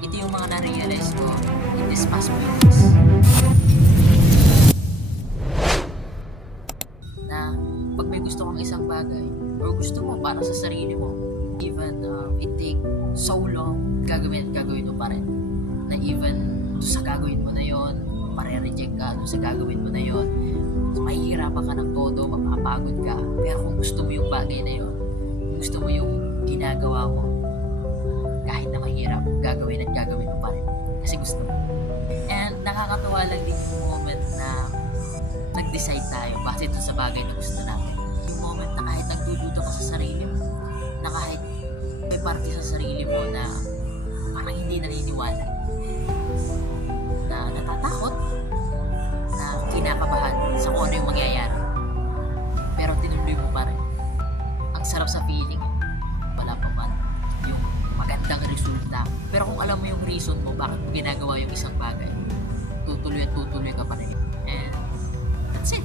Ito yung mga na-realize ko in this past few weeks. Na pag may gusto kang isang bagay or gusto mo para sa sarili mo, even it take so long, gagawin mo pa rin. Na even sa gagawin mo na yon, pare-reject ka sa gagawin mo na yon, mahihirapan ka ng todo, mapapagod ka. Pero kung gusto mo yung bagay na yon, gusto mo yung ginagawa mo, kahit na mahirap, gagawin mo pa rin. Kasi gusto mo. And nakakatawa lang din yung moment na nag-decide tayo base ito sa bagay na gusto natin. Yung moment na kahit nagdududa ka sa sarili mo, na kahit may parte sa sarili mo na parang hindi naniniwala, na natatakot, na kinakabahan sa kung ano yung mangyayari. Pero tinuloy mo pa rin. Ang sarap sa feeling. Wala pa man yung magandang resulta. Pero kung alam mo yung reason mo bakit mo ginagawa yung isang bagay, tutuloy at tutuloy ka pa rin. And that's it.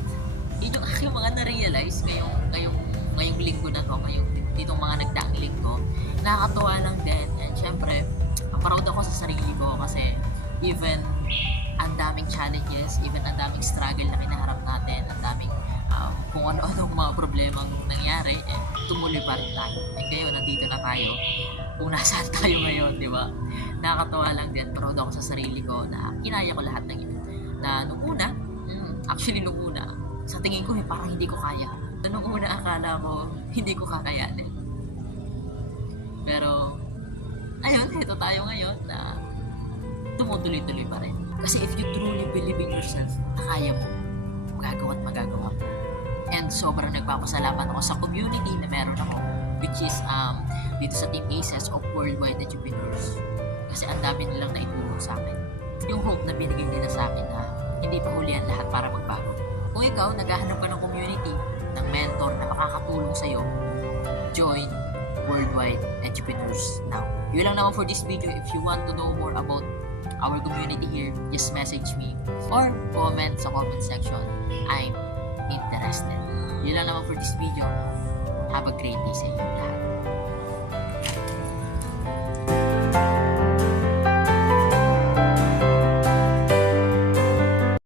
Yun yung aking mga na-realize ngayong linggo na to, ditong mga nagdaang linggo. Nakakatuwa lang din. And syempre, proud ako sa sarili ko kasi even ang daming challenges, even ang daming struggle na kinaharap natin, ang daming kung ano-anong mga problemang nangyari, tumuloy pa rin tayo. And ngayon, nandito na tayo. Kung nasaan tayo ngayon, di ba? Nakakatawa lang din. Proud ako sa sarili ko na kinaya ko lahat ng ito. Na nung una, nung una, sa tingin ko, parang hindi ko kaya. Nung una, akala ko, hindi ko kakayanin. Pero, ayun, ito tayo ngayon na tumutuloy-tuloy pa rin. Kasi if you truly believe in yourself, na kaya mo, magagawa at magagawa mo. And sobrang nagpapasalamat ako sa community na meron ako, which is dito sa Team ACES of Worldwide Entrepreneurs. Kasi ang dami nilang naitulong sa akin. Yung hope na binigay nila sa akin na hindi pa huli ang lahat para magbago. Kung ikaw, naghahanap ka ng community, ng mentor na makakatulong sa'yo, join Worldwide Entrepreneurs now. Yun lang naman for this video. If you want to know more about our community here, just message me or comment sa comment section. I'm interested. Yun lang naman for this video. Have a great day sa inyo lahat.